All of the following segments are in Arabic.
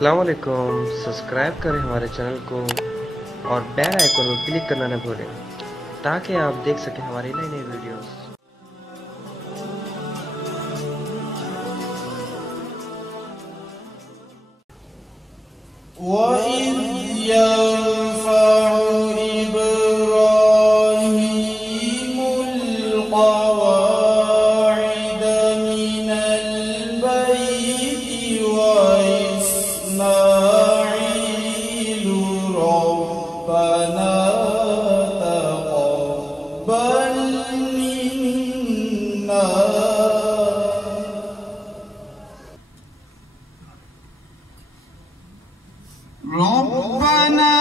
अस्सलामुअलैकुम। सब्सक्राइब करें हमारे चैनल को और बेल आइकन पर क्लिक करना न भूलें ताकि आप देख सकें हमारी नई नई वीडियोस। وَإِذْ يَرْفَعُ إِبْرَاهِيمُ الْقَوَاعِدَ مِنَ الْبَيْتِ وَإِسْمَاعِيلُ رَبَّنَا تَقَبَّلْ مِنَّا ربنا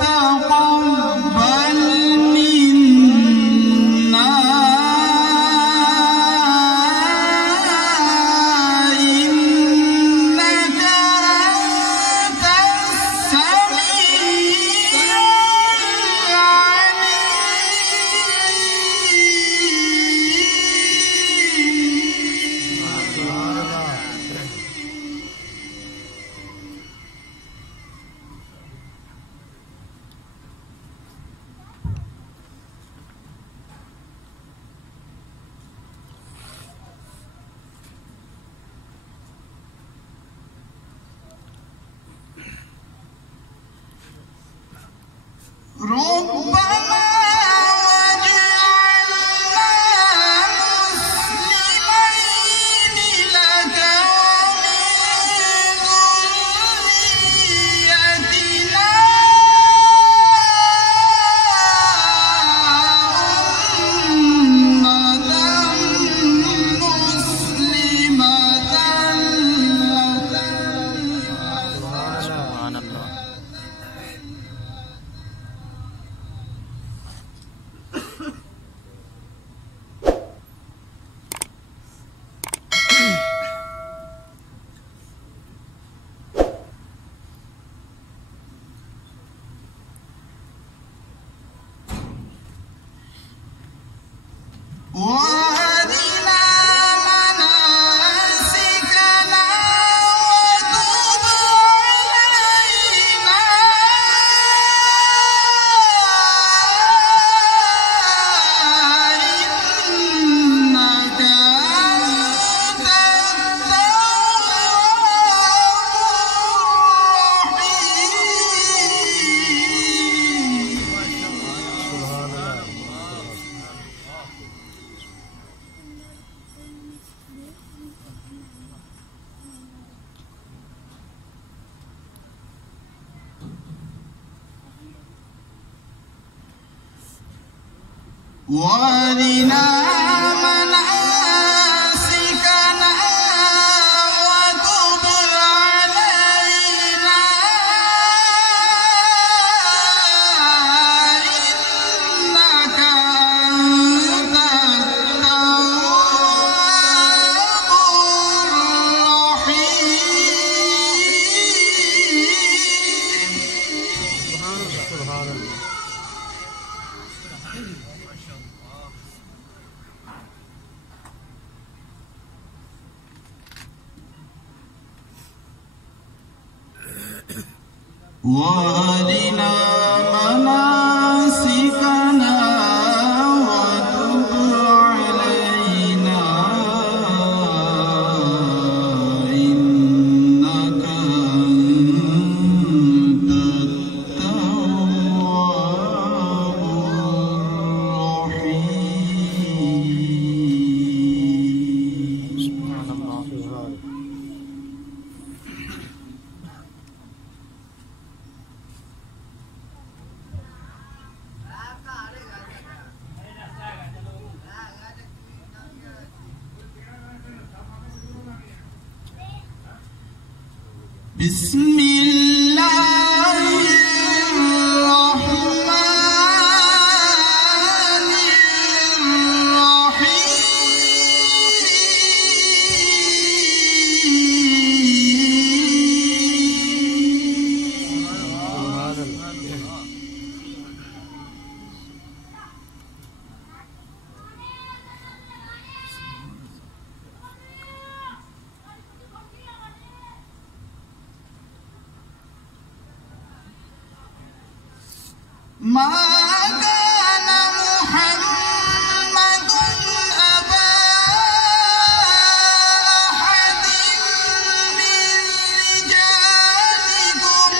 تقبل منا إنك أنت السميع ربنا واجعلنا مسلمين لك ومن ذريتنا أمة مسلمة لك. سبحان الله. وأرنا مناسكنا وتب علينا إنك أنت التواب الرحيم. وارنا مناسكنا وتب علينا إنك أنت التواب الرحيم. وارنا مناسكنا وتب علينا إنك أنت التواب الرحيم. سبحان الله. بسم الله الرحمن الرحيم. ما كان محمد أبا أحد من رجالكم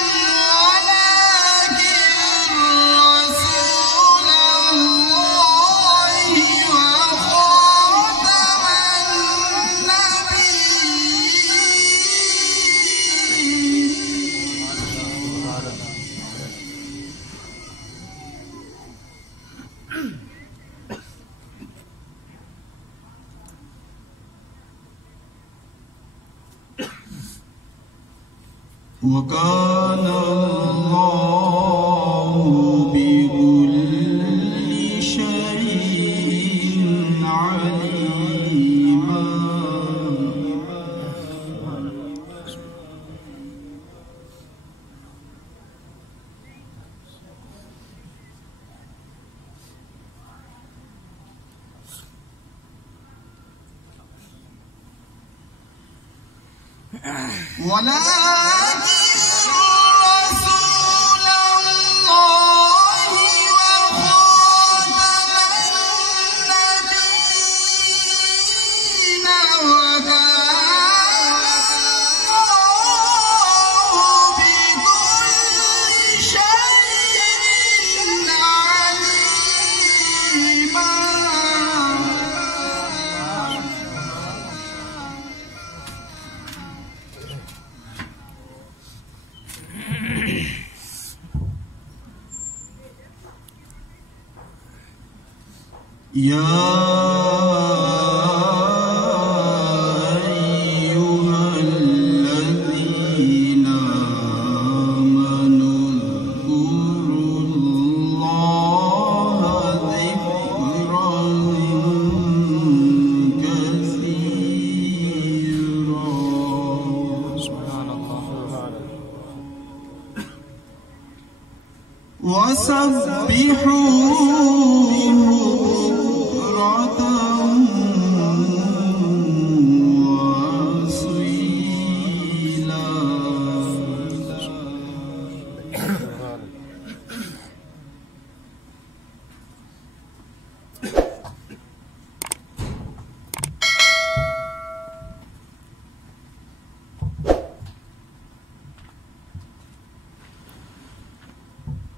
ولكن رسول الله وخاتم وكان الله بكل شيء عليما ولكن رسول الله وخاتم النبيين وكان الله بكل شيء عليما يا أيها الذين آمنوا اذكروا الله ذكرا كثيرا سبحان الله وسبحوه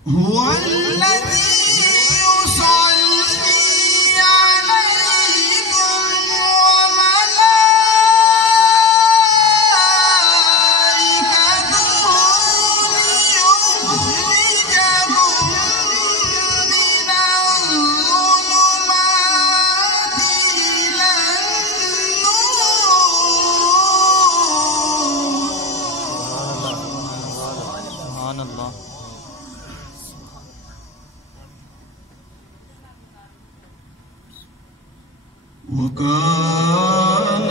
هو الذي يصلي عليكم وملائكته ليخرجكم من الظلمات إلى النور سبحان الله وكان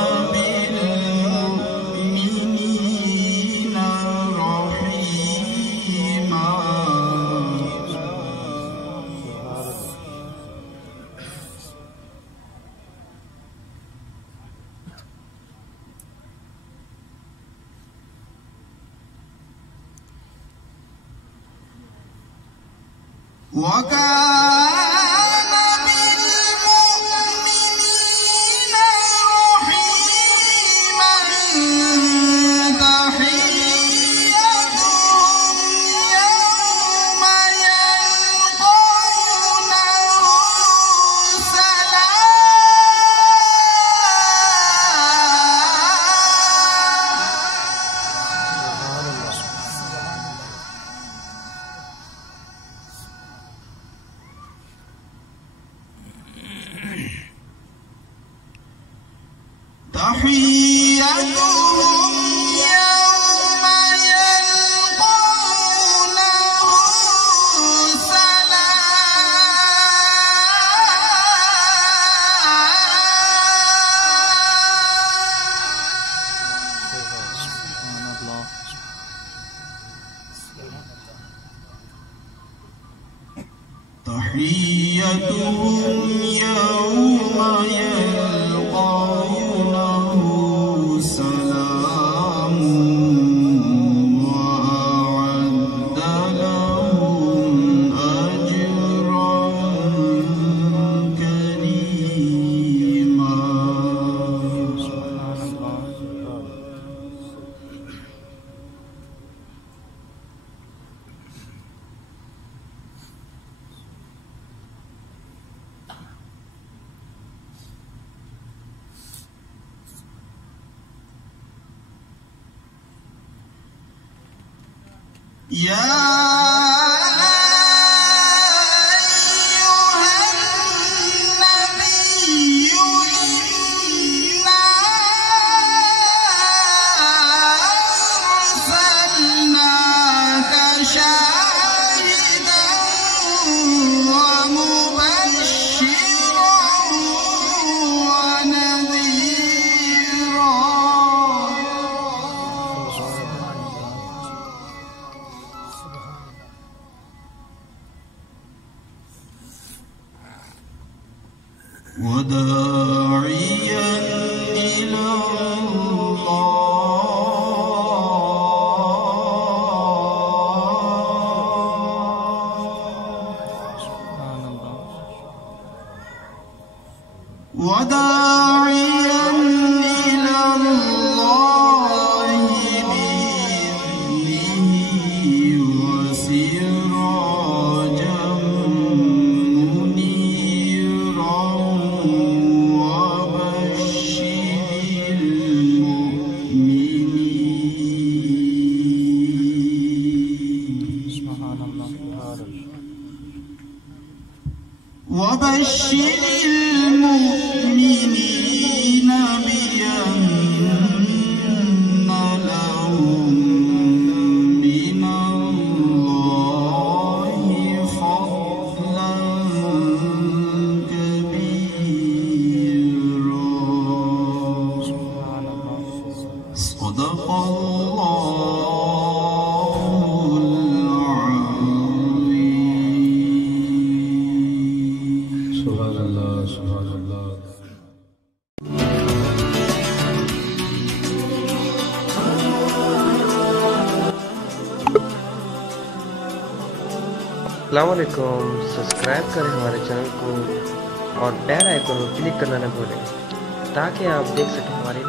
بالمؤمنين رحيما تحيتهم يوم يلقونه سلام تحيتهم يوم يلقونه سلام وأعد لهم أجرا يا أيها النبي إنا أرسلناك شاهدا ومبشرا ونذيرا. وداعيا إلى وداعيا إلى الله بإذنه وسراجا منيرا وبشر المؤمنين. سبحان الله. وبشر المؤمنين بأن لهم من الله فضلا كبيرا. صدق الله العظيم. سبحان الله. سبحان الله. अस्सलामुअलैकुम। सब्सक्राइब करें हमारे चैनल को और बेल आइकन को क्लिक करना न भूलें ताकि आप देख सकें हमारी